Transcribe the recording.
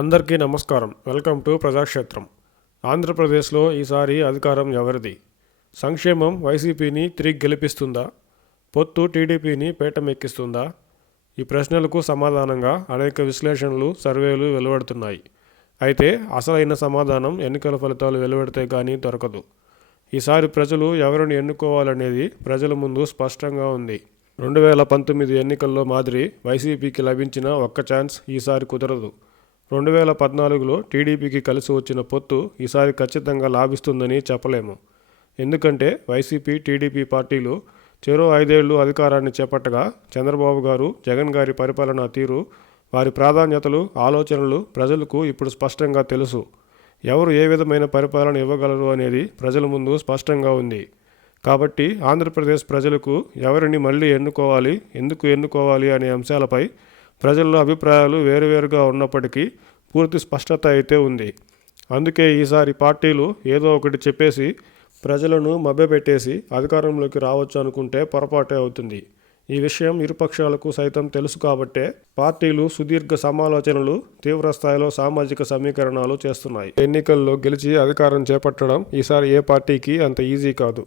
అందరికీ నమస్కారం. Welcome to Prajakshetram. ఆంధ్రప్రదేశ్లో ఈసారి అధికారం ఎవరిది? సంక్షేమం వైసీపీని తిరిగి గెలిపిస్తుందా? పొత్తు టీడీపీని పీటమెక్కిస్తుందా? ఈ ప్రశ్నలకు సమాధానంగా అనేక విశ్లేషణలు, సర్వేలు వెలువడుతున్నాయి. అయితే అసలైన సమాధానం ఎన్నికల ఫలితాలు వెలువడితే కానీ దొరకదు. ఈసారి ప్రజలు ఎవరిని ఎన్నుకోవాలనేది ప్రజల ముందు స్పష్టంగా ఉంది. 2019 ఎన్నికల్లో మాదిరి వైసీపీకి లభించిన ఒక్క ఛాన్స్ ఈసారి కుదరదు. 2014లో టీడీపీకి కలిసి వచ్చిన పొత్తు ఈసారి ఖచ్చితంగా లాభిస్తుందని చెప్పలేము. ఎందుకంటే వైసీపీ, టీడీపీ పార్టీలు చెరో 5 ఏళ్లు అధికారాన్ని చేపట్టగా చంద్రబాబు గారు, జగన్ గారి పరిపాలనా తీరు, వారి ప్రాధాన్యతలు, ఆలోచనలు ప్రజలకు ఇప్పుడు స్పష్టంగా తెలుసు. ఎవరు ఏ విధమైన పరిపాలన ఇవ్వగలరు అనేది ప్రజల ముందు స్పష్టంగా ఉంది. కాబట్టి ఆంధ్రప్రదేశ్ ప్రజలకు ఎవరిని మళ్ళీ ఎన్నుకోవాలి, ఎందుకు ఎన్నుకోవాలి అనే అంశాలపై ప్రజల్లో అభిప్రాయాలు వేరువేరుగా ఉన్నప్పటికీ పూర్తి స్పష్టత అయితే ఉంది. అందుకే ఈసారి పార్టీలు ఏదో ఒకటి చెప్పేసి ప్రజలను మభ్యపెట్టేసి అధికారంలోకి రావచ్చు అనుకుంటే పొరపాటే అవుతుంది. ఈ విషయం ఇరుపక్షాలకు సైతం తెలుసు కాబట్టే పార్టీలు సుదీర్ఘ సమాలోచనలు, తీవ్రస్థాయిలో సామాజిక సమీకరణాలు చేస్తున్నాయి. ఎన్నికల్లో గెలిచి అధికారం చేపట్టడం ఈసారి ఏ పార్టీకి అంత ఈజీ కాదు.